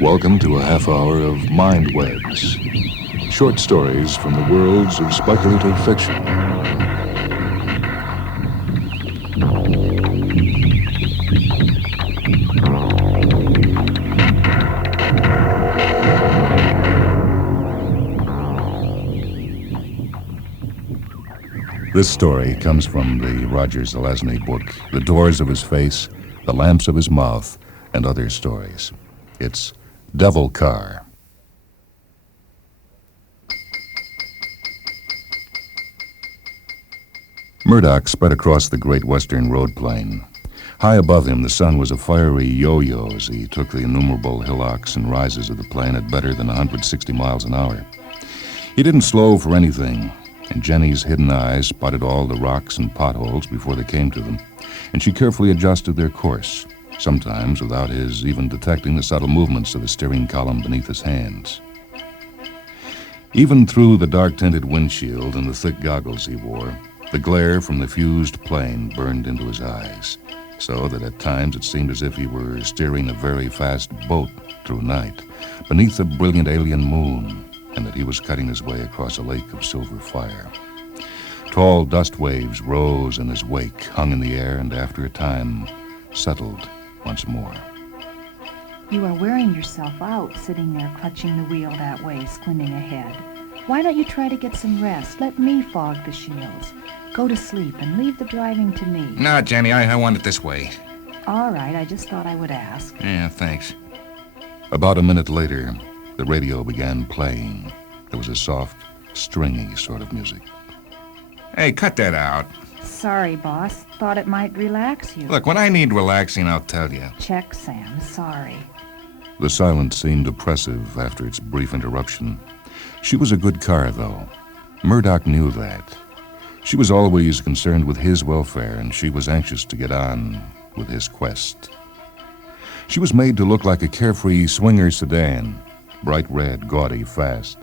Welcome to a half hour of Mindwebs, short stories from the worlds of speculative fiction. This story comes from the Roger Zelazny book, The Doors of His Face, The Lamps of His Mouth, and Other Stories. It's Devil Car. Murdoch sped across the great western road plain. High above him, the sun was a fiery yo-yo as he took the innumerable hillocks and rises of the plain at better than 160 miles an hour. He didn't slow for anything, and Jenny's hidden eyes spotted all the rocks and potholes before they came to them, and she carefully adjusted their course, sometimes without his even detecting the subtle movements of the steering column beneath his hands. Even through the dark-tinted windshield and the thick goggles he wore, the glare from the fused plane burned into his eyes, so that at times it seemed as if he were steering a very fast boat through night, beneath a brilliant alien moon, and that he was cutting his way across a lake of silver fire. Tall dust waves rose in his wake, hung in the air, and after a time settled once more. You are wearing yourself out, sitting there clutching the wheel that way, squinting ahead. Why don't you try to get some rest? Let me fog the shields. Go to sleep and leave the driving to me. No, Jenny, I want it this way. All right, I just thought I would ask. Yeah, thanks. About a minute later, the radio began playing. There was a soft, stringy sort of music. Hey, cut that out. Sorry, boss. Thought it might relax you. Look, when I need relaxing, I'll tell you. Check, Sam. Sorry. The silence seemed oppressive after its brief interruption. She was a good car, though. Murdoch knew that. She was always concerned with his welfare, and she was anxious to get on with his quest. She was made to look like a carefree swinger sedan, bright red, gaudy, fast.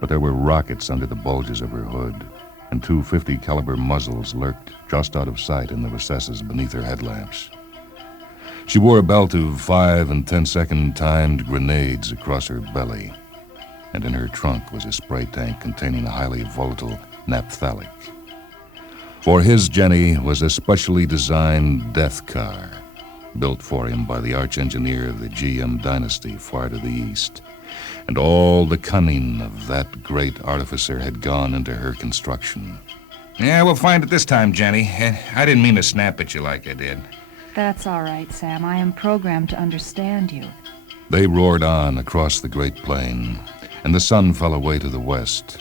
But there were rockets under the bulges of her hood, and two .50 caliber muzzles lurked just out of sight in the recesses beneath her headlamps. She wore a belt of 5 and 10-second timed grenades across her belly, and in her trunk was a spray tank containing a highly volatile naphthalate. For his Jenny was a specially designed death car, built for him by the arch-engineer of the GM dynasty far to the east, and all the cunning of that great artificer had gone into her construction. Yeah, we'll find it this time, Jenny. I didn't mean to snap at you like I did. That's all right, Sam. I am programmed to understand you. They roared on across the great plain, and the sun fell away to the west.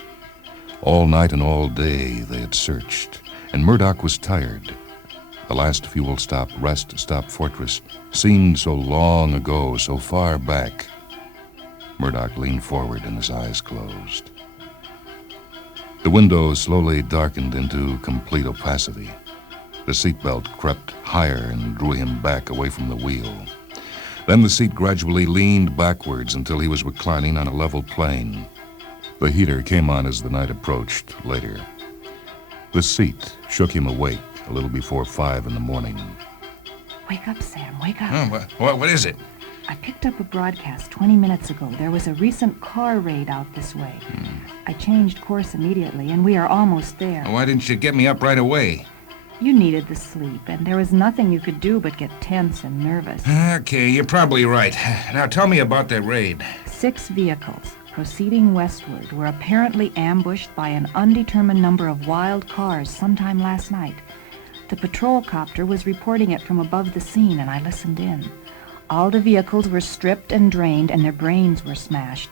All night and all day they had searched, and Murdoch was tired. The last fuel stop, Rest Stop Fortress, seemed so long ago, so far back. Murdoch leaned forward and his eyes closed. The window slowly darkened into complete opacity. The seatbelt crept higher and drew him back away from the wheel. Then the seat gradually leaned backwards until he was reclining on a level plane. The heater came on as the night approached later. The seat shook him awake a little before 5 in the morning. Wake up, Sam. Wake up. What is it? I picked up a broadcast 20 minutes ago. There was a recent car raid out this way. I changed course immediately, and we are almost there. Why didn't you get me up right away? You needed the sleep, and there was nothing you could do but get tense and nervous. Okay, you're probably right. Now tell me about that raid. 6 vehicles proceeding westward were apparently ambushed by an undetermined number of wild cars sometime last night. The patrol copter was reporting it from above the scene, and I listened in. All the vehicles were stripped and drained, and their brains were smashed.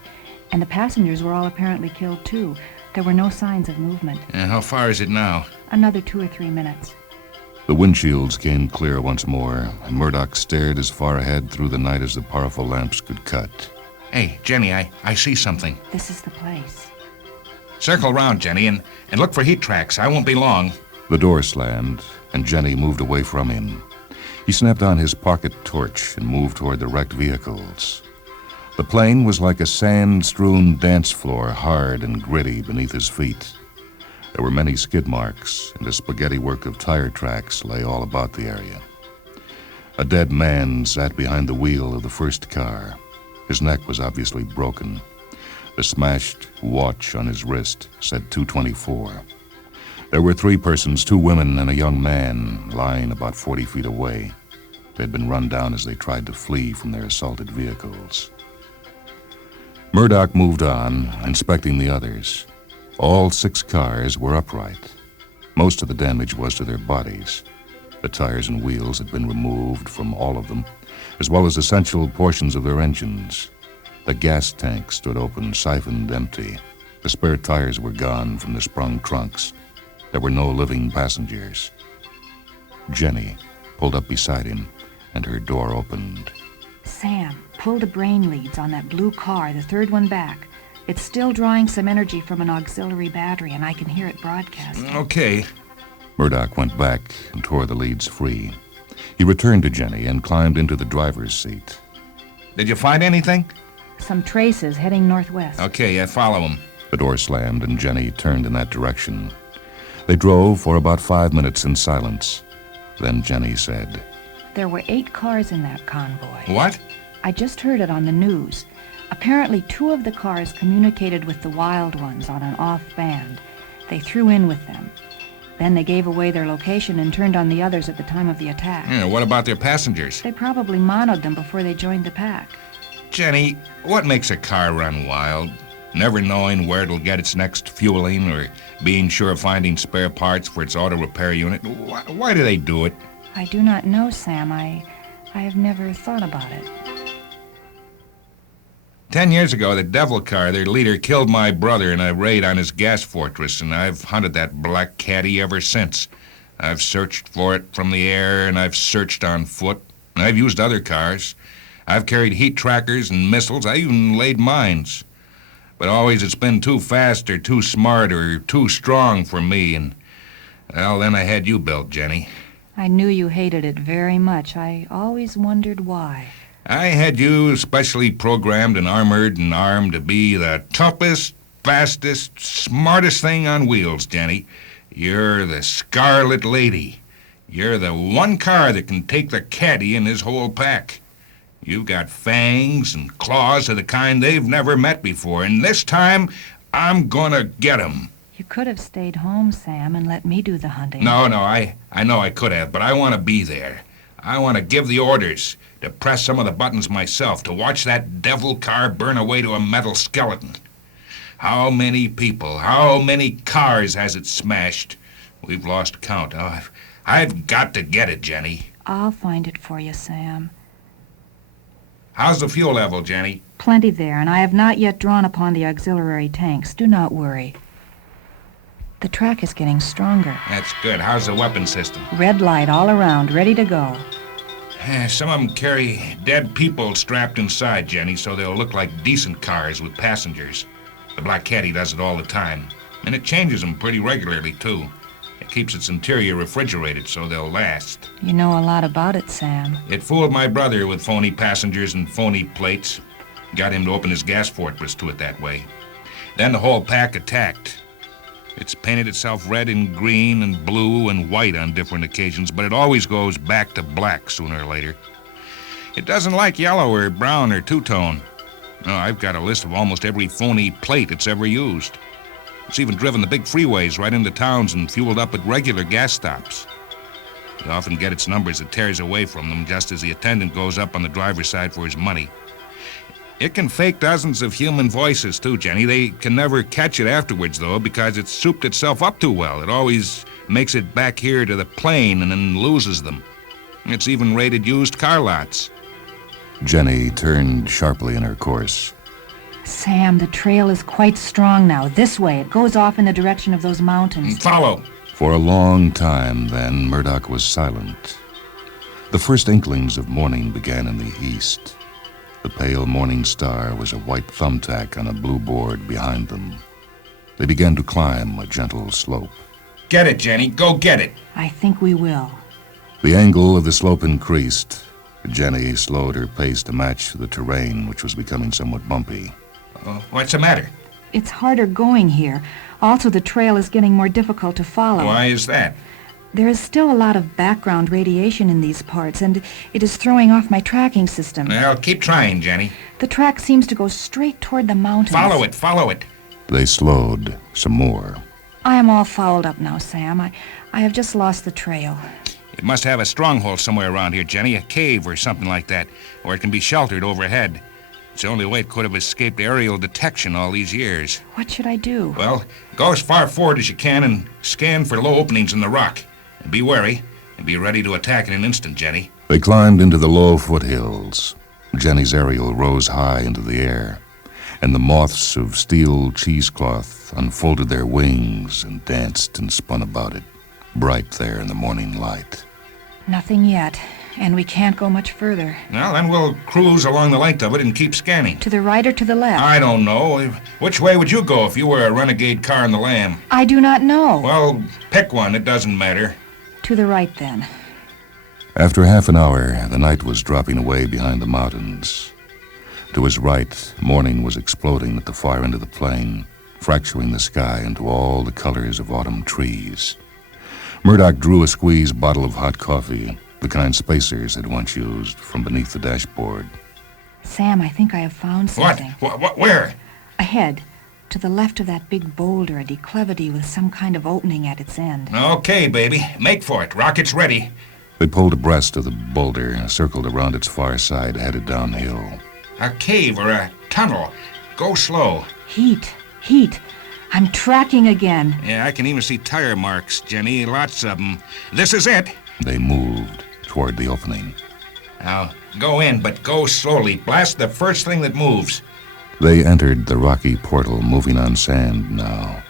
And the passengers were all apparently killed, too. There were no signs of movement. How far is it now? Another 2 or 3 minutes. The windshields came clear once more, and Murdoch stared as far ahead through the night as the powerful lamps could cut. Hey, Jenny, I see something. This is the place. Circle around, Jenny, and look for heat tracks. I won't be long. The door slammed, and Jenny moved away from him. He snapped on his pocket torch and moved toward the wrecked vehicles. The plain was like a sand-strewn dance floor, hard and gritty beneath his feet. There were many skid marks, and a spaghetti work of tire tracks lay all about the area. A dead man sat behind the wheel of the first car. His neck was obviously broken. The smashed watch on his wrist said 2:24. There were 3 persons, 2 women and a young man, lying about 40 feet away. They'd been run down as they tried to flee from their assaulted vehicles. Murdoch moved on, inspecting the others. All 6 cars were upright. Most of the damage was to their bodies. The tires and wheels had been removed from all of them, as well as essential portions of their engines. The gas tank stood open, siphoned empty. The spare tires were gone from the sprung trunks. There were no living passengers. Jenny pulled up beside him, and her door opened. Sam, pull the brain leads on that blue car, the 3rd one back. It's still drawing some energy from an auxiliary battery, and I can hear it broadcasting. Okay. Murdoch went back and tore the leads free. He returned to Jenny and climbed into the driver's seat. Did you find anything? Some traces heading northwest. Okay, yeah, follow them. The door slammed and Jenny turned in that direction. They drove for about 5 minutes in silence. Then Jenny said, There were 8 cars in that convoy. What? I just heard it on the news. Apparently 2 of the cars communicated with the wild ones on an off band. They threw in with them. Then they gave away their location and turned on the others at the time of the attack. Yeah, what about their passengers? They probably monoed them before they joined the pack. Jenny, what makes a car run wild? Never knowing where it'll get its next fueling or being sure of finding spare parts for its auto repair unit. Why do they do it? I do not know, Sam. I have never thought about it. 10 years ago, the Devil Car, their leader, killed my brother in a raid on his gas fortress, and I've hunted that black caddy ever since. I've searched for it from the air, and I've searched on foot. And I've used other cars. I've carried heat trackers and missiles. I even laid mines. But always it's been too fast or too smart or too strong for me, and, well, then I had you built, Jenny. I knew you hated it very much. I always wondered why. I had you specially programmed and armored and armed to be the toughest, fastest, smartest thing on wheels, Jenny. You're the Scarlet Lady. You're the one car that can take the caddy and his whole pack. You've got fangs and claws of the kind they've never met before, and this time I'm gonna get 'em. You could have stayed home, Sam, and let me do the hunting. No, I know I could have, but I want to be there. I want to give the orders, to press some of the buttons myself, to watch that devil car burn away to a metal skeleton. How many people, how many cars has it smashed? We've lost count. Oh, I've got to get it, Jenny. I'll find it for you, Sam. How's the fuel level, Jenny? Plenty there, and I have not yet drawn upon the auxiliary tanks. Do not worry. The track is getting stronger. That's good. How's the weapon system? Red light all around, ready to go. Some of them carry dead people strapped inside, Jenny, so they'll look like decent cars with passengers. The Black Caddy does it all the time. And it changes them pretty regularly, too. It keeps its interior refrigerated so they'll last. You know a lot about it, Sam. It fooled my brother with phony passengers and phony plates. Got him to open his gas fortress to it that way. Then the whole pack attacked. It's painted itself red and green and blue and white on different occasions, but it always goes back to black sooner or later. It doesn't like yellow or brown or two-tone. No, I've got a list of almost every phony plate it's ever used. It's even driven the big freeways right into towns and fueled up at regular gas stops. You often get its numbers that tears away from them just as the attendant goes up on the driver's side for his money. It can fake dozens of human voices, too, Jenny. They can never catch it afterwards, though, because it's souped itself up too well. It always makes it back here to the plane and then loses them. It's even raided used car lots. Jenny turned sharply in her course. Sam, the trail is quite strong now. This way. It goes off in the direction of those mountains. Follow. For a long time, then, Murdoch was silent. The first inklings of morning began in the east. The pale morning star was a white thumbtack on a blue board behind them. They began to climb a gentle slope. Get it, Jenny. Go get it. I think we will. The angle of the slope increased. Jenny slowed her pace to match the terrain, which was becoming somewhat bumpy. What's the matter? It's harder going here. Also, the trail is getting more difficult to follow. Why is that? There is still a lot of background radiation in these parts, and it is throwing off my tracking system. Well, keep trying, Jenny. The track seems to go straight toward the mountains. Follow it. They slowed some more. I am all fouled up now, Sam. I have just lost the trail. It must have a stronghold somewhere around here, Jenny, a cave or something like that, or it can be sheltered overhead. It's the only way it could have escaped aerial detection all these years. What should I do? Well, go as far forward as you can and scan for low openings in the rock. And be wary, and be ready to attack in an instant, Jenny. They climbed into the low foothills. Jenny's aerial rose high into the air, and the moths of steel cheesecloth unfolded their wings and danced and spun about it, bright there in the morning light. Nothing yet, and we can't go much further. Well, then we'll cruise along the length of it and keep scanning. To the right or to the left? I don't know. Which way would you go if you were a renegade car in the Lamb? I do not know. Well, pick one. It doesn't matter. To the right, then. After half an hour, the night was dropping away behind the mountains. To his right, morning was exploding at the far end of the plain, fracturing the sky into all the colors of autumn trees. Murdoch drew a squeezed bottle of hot coffee, the kind spacers had once used, from beneath the dashboard. Sam, I think I have found something. What? Where? Ahead. To the left of that big boulder, a declivity with some kind of opening at its end. Okay, baby. Make for it. Rockets ready. They pulled abreast of the boulder, circled around its far side, headed downhill. A cave or a tunnel. Go slow. Heat. I'm tracking again. Yeah, I can even see tire marks, Jenny. Lots of them. This is it. They moved toward the opening. Now, go in, but go slowly. Blast the first thing that moves. They entered the rocky portal, moving on sand now.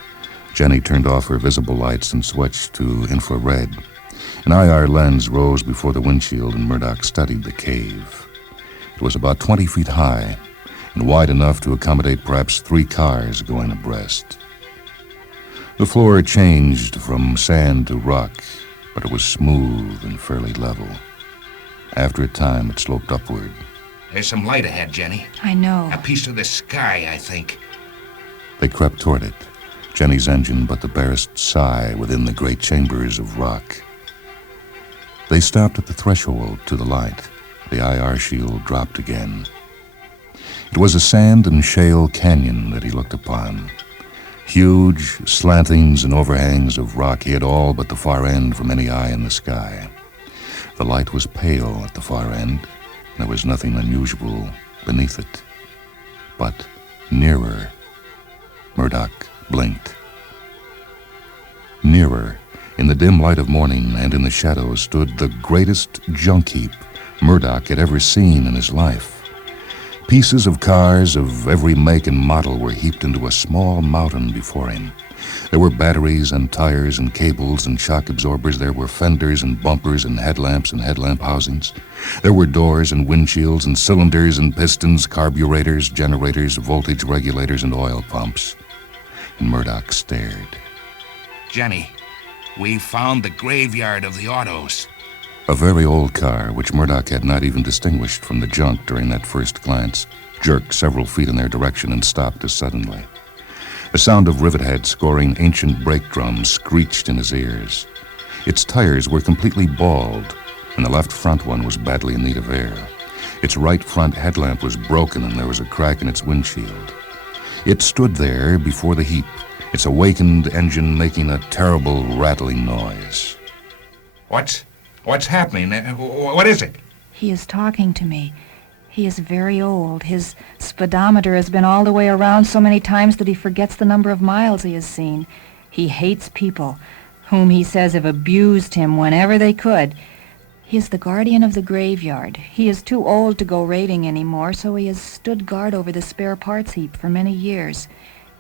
Jenny turned off her visible lights and switched to infrared. An IR lens rose before the windshield, and Murdoch studied the cave. It was about 20 feet high and wide enough to accommodate perhaps 3 cars going abreast. The floor changed from sand to rock, but it was smooth and fairly level. After a time, it sloped upward. There's some light ahead, Jenny. I know. A piece of the sky, I think. They crept toward it, Jenny's engine but the barest sigh within the great chambers of rock. They stopped at the threshold to the light. The IR shield dropped again. It was a sand and shale canyon that he looked upon. Huge slantings and overhangs of rock hid all but the far end from any eye in the sky. The light was pale at the far end. There was nothing unusual beneath it. But nearer, Murdoch blinked. Nearer, in the dim light of morning and in the shadows, stood the greatest junk heap Murdoch had ever seen in his life. Pieces of cars of every make and model were heaped into a small mountain before him. There were batteries and tires and cables and shock absorbers. There were fenders and bumpers and headlamps and headlamp housings. There were doors and windshields and cylinders and pistons, carburetors, generators, voltage regulators, and oil pumps. And Murdoch stared. Jenny, we found the graveyard of the autos. A very old car, which Murdoch had not even distinguished from the junk during that first glance, jerked several feet in their direction and stopped as suddenly. The sound of rivet heads scoring ancient brake drums screeched in his ears. Its tires were completely bald, and the left front one was badly in need of air. Its right front headlamp was broken, and there was a crack in its windshield. It stood there before the heap, its awakened engine making a terrible rattling noise. What's happening? What is it? He is talking to me. He is very old. His speedometer has been all the way around so many times that he forgets the number of miles he has seen. He hates people, whom he says have abused him whenever they could. He is the guardian of the graveyard. He is too old to go raiding anymore, so he has stood guard over the spare parts heap for many years.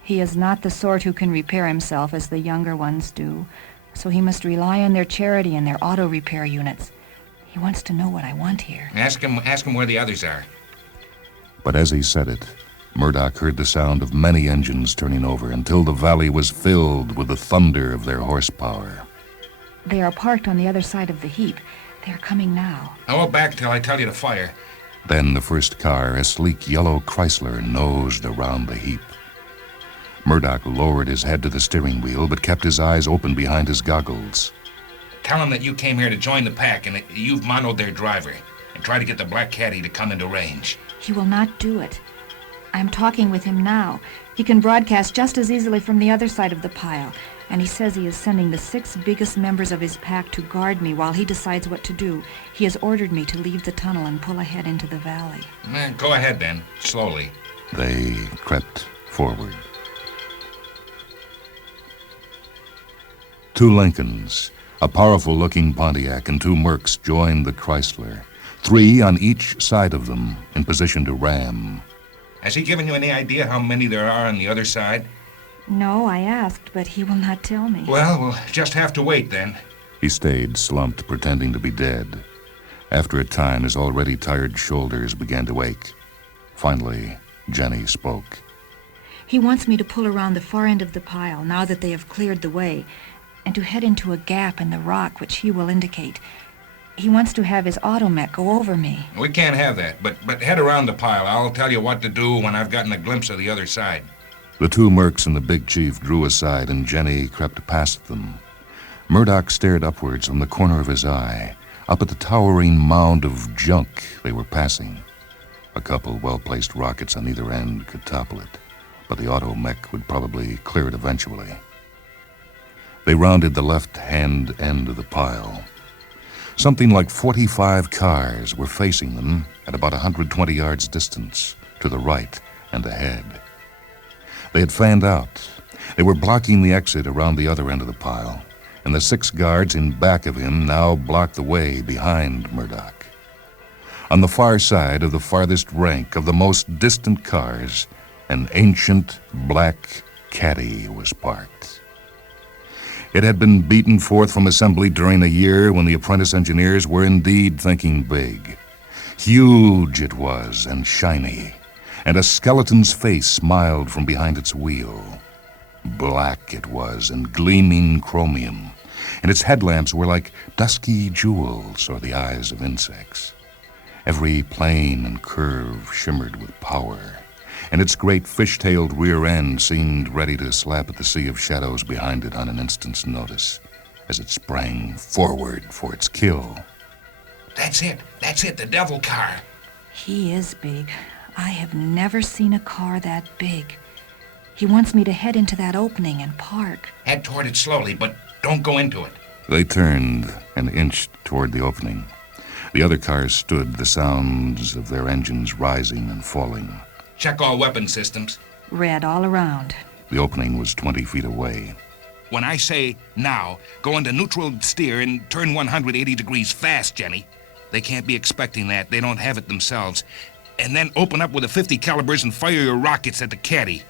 He is not the sort who can repair himself as the younger ones do, so he must rely on their charity and their auto repair units. He wants to know what I want here. Ask him where the others are. But as he said it, Murdoch heard the sound of many engines turning over until the valley was filled with the thunder of their horsepower. They are parked on the other side of the heap. They are coming now. I'll hold back till I tell you to fire. Then the first car, a sleek yellow Chrysler, nosed around the heap. Murdoch lowered his head to the steering wheel, but kept his eyes open behind his goggles. Tell them that you came here to join the pack and that you've monoed their driver. And try to get the black caddy to come into range. He will not do it. I'm talking with him now. He can broadcast just as easily from the other side of the pile. And he says he is sending the 6 biggest members of his pack to guard me while he decides what to do. He has ordered me to leave the tunnel and pull ahead into the valley. Go ahead, then. Slowly. They crept forward. 2 Lincolns, a powerful-looking Pontiac, and 2 Mercs joined the Chrysler. 3 on each side of them, in position to ram. Has he given you any idea how many there are on the other side? No, I asked, but he will not tell me. Well, we'll just have to wait, then. He stayed slumped, pretending to be dead. After a time, his already tired shoulders began to ache. Finally, Jenny spoke. He wants me to pull around the far end of the pile, now that they have cleared the way, and to head into a gap in the rock which he will indicate. He wants to have his automech go over me. We can't have that, but head around the pile. I'll tell you what to do when I've gotten a glimpse of the other side. The 2 Mercs and the big chief drew aside, and Jenny crept past them. Murdoch stared upwards from the corner of his eye, up at the towering mound of junk they were passing. A couple well-placed rockets on either end could topple it, but the automech would probably clear it eventually. They rounded the left-hand end of the pile. Something like 45 cars were facing them at about 120 yards distance, to the right and ahead. They had fanned out. They were blocking the exit around the other end of the pile, and the 6 guards in back of him now blocked the way behind Murdoch. On the far side of the farthest rank of the most distant cars, an ancient black caddy was parked. It had been beaten forth from assembly during a year when the apprentice engineers were indeed thinking big. Huge it was and shiny, and a skeleton's face smiled from behind its wheel. Black it was and gleaming chromium, and its headlamps were like dusky jewels or the eyes of insects. Every plane and curve shimmered with power, and its great fish-tailed rear end seemed ready to slap at the sea of shadows behind it on an instant's notice as it sprang forward for its kill. That's it, the devil car. He is big. I have never seen a car that big. He wants me to head into that opening and park. Head toward it slowly, but don't go into it. They turned and inched toward the opening. The other cars stood, the sounds of their engines rising and falling. Check all weapon systems. Red all around. The opening was 20 feet away. When I say now, go into neutral steer and turn 180 degrees fast, Jenny. They can't be expecting that. They don't have it themselves. And then open up with the 50 calibers and fire your rockets at the caddy.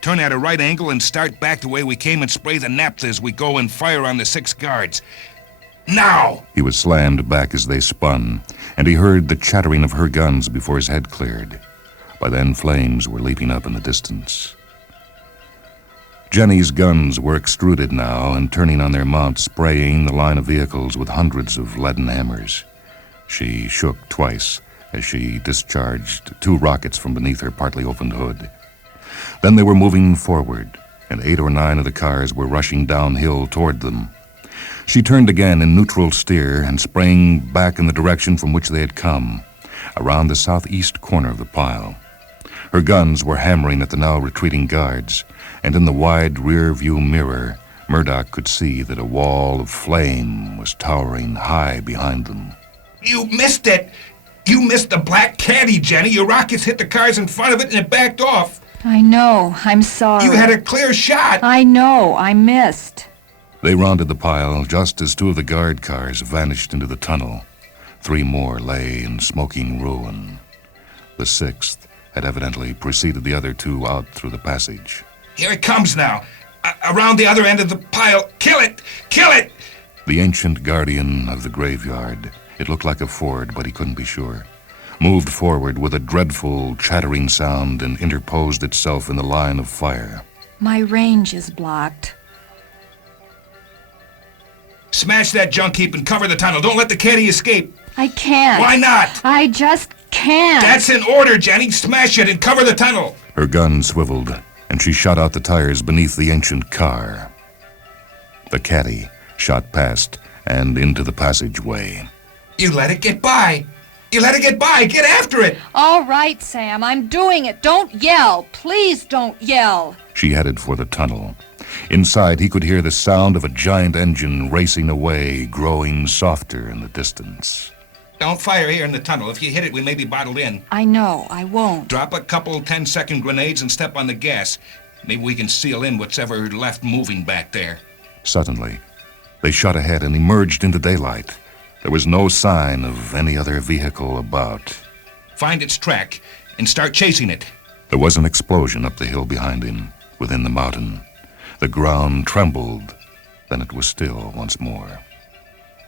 Turn at a right angle and start back the way we came and spray the naphtha as we go and fire on the 6 guards. Now! He was slammed back as they spun, and he heard the chattering of her guns before his head cleared. By then, flames were leaping up in the distance. Jenny's guns were extruded now and turning on their mounts, spraying the line of vehicles with hundreds of leaden hammers. She shook twice as she discharged 2 rockets from beneath her partly opened hood. Then they were moving forward, and 8 or 9 of the cars were rushing downhill toward them. She turned again in neutral steer and sprang back in the direction from which they had come, around the southeast corner of the pile. Her guns were hammering at the now retreating guards, and in the wide rear-view mirror, Murdoch could see that a wall of flame was towering high behind them. You missed it! You missed the black caddy, Jenny. Your rockets hit the cars in front of it and it backed off. I know. I'm sorry. You had a clear shot. I know. I missed. They rounded the pile just as 2 of the guard cars vanished into the tunnel. 3 more lay in smoking ruin. The 6th had evidently preceded the other 2 out through the passage. Here it comes now. Around the other end of the pile. Kill it! Kill it! The ancient guardian of the graveyard, it looked like a Ford, but he couldn't be sure, moved forward with a dreadful chattering sound and interposed itself in the line of fire. My range is blocked. Smash that junk heap and cover the tunnel. Don't let the caddy escape. I can't. Why not? I just can't. That's an order, Jenny. Smash it and cover the tunnel. Her gun swiveled, and she shot out the tires beneath the ancient car. The caddy shot past and into the passageway. You let it get by! You let it get by! Get after it! All right, Sam, I'm doing it. Don't yell. Please don't yell. She headed for the tunnel. Inside, he could hear the sound of a giant engine racing away, growing softer in the distance. Don't fire here in the tunnel. If you hit it, we may be bottled in. I know, I won't. Drop a couple 10-second grenades and step on the gas. Maybe we can seal in what's ever left moving back there. Suddenly, they shot ahead and emerged into daylight. There was no sign of any other vehicle about. Find its track and start chasing it. There was an explosion up the hill behind him, within the mountain. The ground trembled, then it was still once more.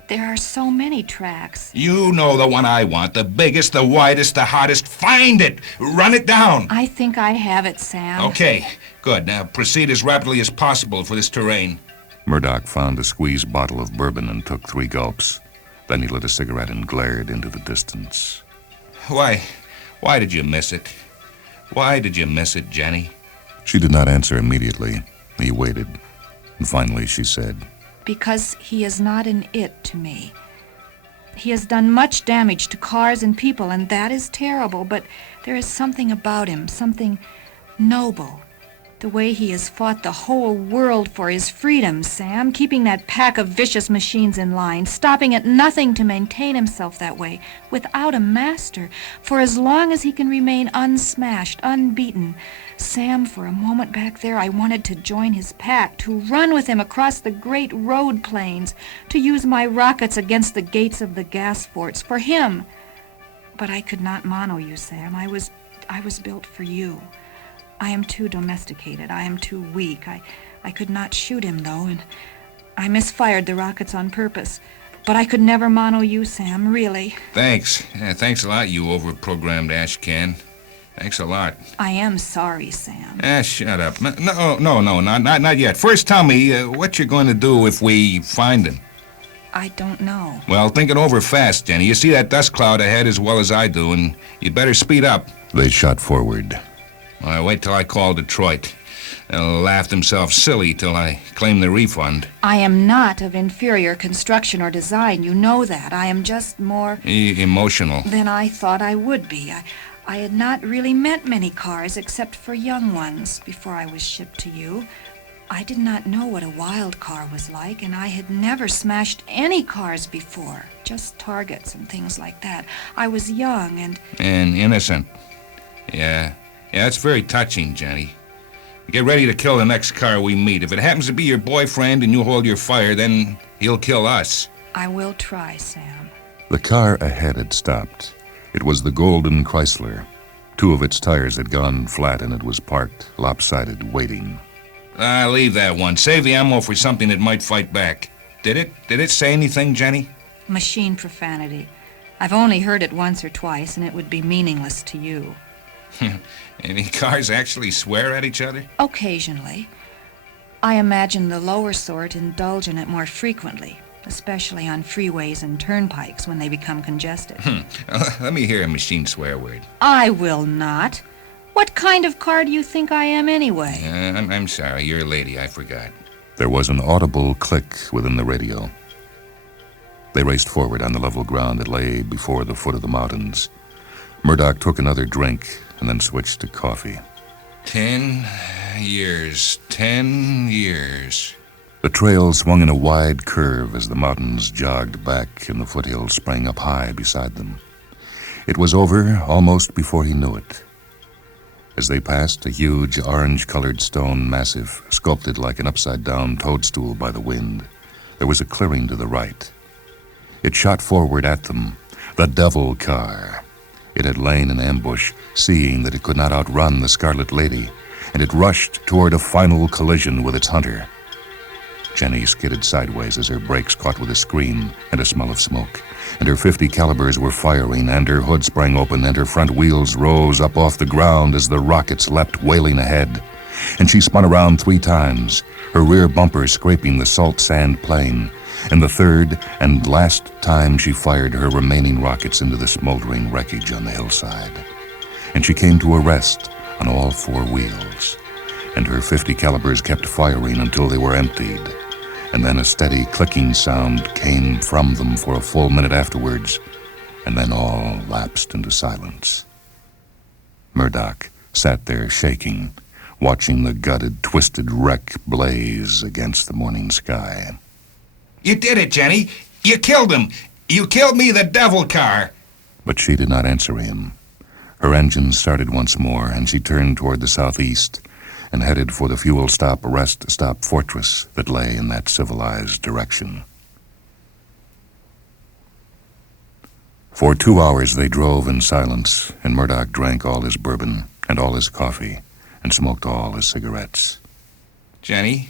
There are so many tracks. You know the one I want, the biggest, the widest, the hottest. Find it! Run it down! I think I have it, Sam. Okay, good. Now proceed as rapidly as possible for this terrain. Murdoch found a squeezed bottle of bourbon and took 3 gulps. Then he lit a cigarette and glared into the distance. Why did you miss it? Why did you miss it, Jenny? She did not answer immediately. He waited. And finally she said, Because he is not an it to me. He has done much damage to cars and people, and that is terrible, but there is something about him, something noble. The way he has fought the whole world for his freedom, Sam, keeping that pack of vicious machines in line, stopping at nothing to maintain himself that way, without a master, for as long as he can remain unsmashed, unbeaten. Sam, for a moment back there, I wanted to join his pack, to run with him across the great road plains, to use my rockets against the gates of the gas forts, for him. But I could not mono you, Sam. I was built for you. I am too domesticated. I am too weak. I could not shoot him, though, and I misfired the rockets on purpose. But I could never mono you, Sam, really. Thanks. Yeah, thanks a lot, you overprogrammed ashcan. Thanks a lot. I am sorry, Sam. Shut up. No, not yet. First tell me what you're going to do if we find him. I don't know. Well, think it over fast, Jenny. You see that dust cloud ahead as well as I do, and you'd better speed up. They shot forward. Well, wait till I call Detroit. They'll laugh themselves silly till I claim the refund. I am not of inferior construction or design. You know that. I am just more... Emotional. Than I thought I would be. I had not really met many cars except for young ones before I was shipped to you. I did not know what a wild car was like, and I had never smashed any cars before, just targets and things like that. I was young and innocent. Yeah, it's very touching, Jenny. Get ready to kill the next car we meet. If it happens to be your boyfriend and you hold your fire, then he'll kill us. I will try, Sam. The car ahead had stopped. It was the golden Chrysler. 2 of its tires had gone flat and it was parked, lopsided, waiting. Leave that one. Save the ammo for something that might fight back. Did it say anything, Jenny? Machine profanity. I've only heard it once or twice, and it would be meaningless to you. Any cars actually swear at each other? Occasionally. I imagine the lower sort indulge in it more frequently, especially on freeways and turnpikes when they become congested. Let me hear a machine swear word. I will not. What kind of car do you think I am anyway? I'm sorry. You're a lady. I forgot. There was an audible click within the radio. They raced forward on the level ground that lay before the foot of the mountains. Murdoch took another drink and then switched to coffee. 10 years. 10 years. The trail swung in a wide curve as the mountains jogged back and the foothills sprang up high beside them. It was over almost before he knew it. As they passed a huge orange-colored stone massif, sculpted like an upside-down toadstool by the wind, there was a clearing to the right. It shot forward at them, the devil car. It had lain in ambush, seeing that it could not outrun the Scarlet Lady, and it rushed toward a final collision with its hunter. Jenny skidded sideways as her brakes caught with a scream and a smell of smoke, and her .50 calibers were firing, and her hood sprang open, and her front wheels rose up off the ground as the rockets leapt wailing ahead. And she spun around 3 times, her rear bumper scraping the salt sand plain, and the third and last time she fired her remaining rockets into the smoldering wreckage on the hillside. And she came to a rest on all 4 wheels, and her .50 calibers kept firing until they were emptied. and then a steady clicking sound came from them for a full minute afterwards, and then all lapsed into silence. Murdoch sat there shaking, watching the gutted, twisted wreck blaze against the morning sky. You did it, Jenny. You killed him. You killed me, the devil car. But she did not answer him. Her engine started once more, and she turned toward the southeast and headed for the fuel stop, rest stop fortress that lay in that civilized direction. For 2 hours they drove in silence, and Murdoch drank all his bourbon and all his coffee and smoked all his cigarettes. Jenny,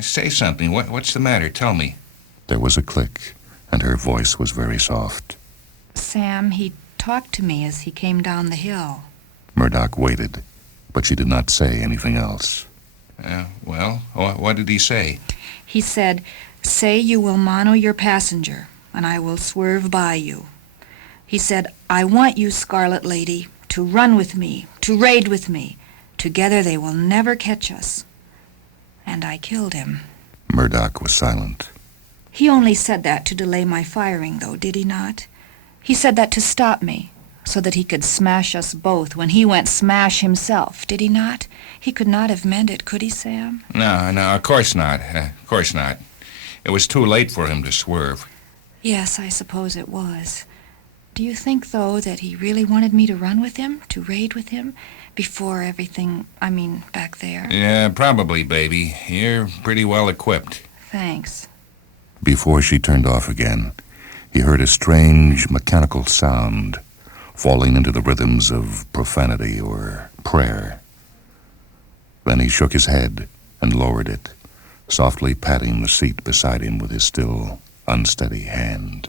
say something. What's the matter? Tell me. There was a click, and her voice was very soft. Sam, he talked to me as he came down the hill. Murdoch waited, but she did not say anything else. Well, what did he say? He said, "Say you will mono your passenger, and I will swerve by you." He said, "I want you, Scarlet Lady, to run with me, to raid with me. Together they will never catch us." And I killed him. Murdoch was silent. He only said that to delay my firing, though, did he not? He said that to stop me, so that he could smash us both when he went smash himself, did he not? He could not have meant it, could he, Sam? No, of course not. Of course not. It was too late for him to swerve. Yes, I suppose it was. Do you think, though, that he really wanted me to run with him, to raid with him, before everything, back there? Yeah, probably, baby. You're pretty well equipped. Thanks. Before she turned off again, he heard a strange mechanical sound falling into the rhythms of profanity or prayer. Then he shook his head and lowered it, softly patting the seat beside him with his still unsteady hand.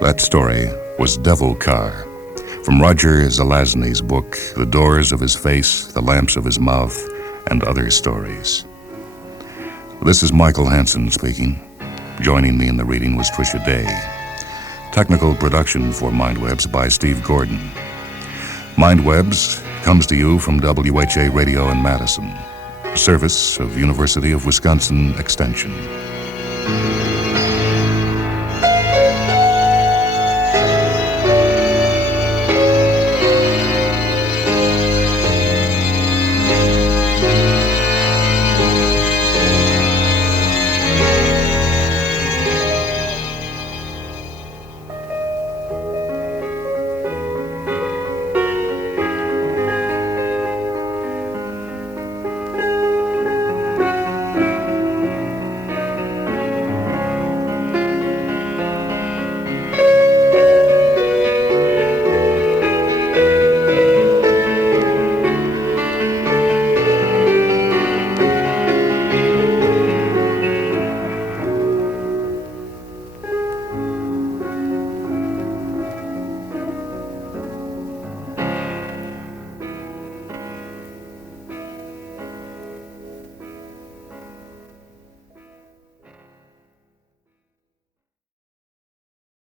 That story was Devil Car, from Roger Zelazny's book, The Doors of His Face, The Lamps of His Mouth, and Other Stories. This is Michael Hanson speaking. Joining me in the reading was Tricia Day. Technical production for Mindwebs by Steve Gordon. Mindwebs comes to you from WHA Radio in Madison, a service of University of Wisconsin Extension.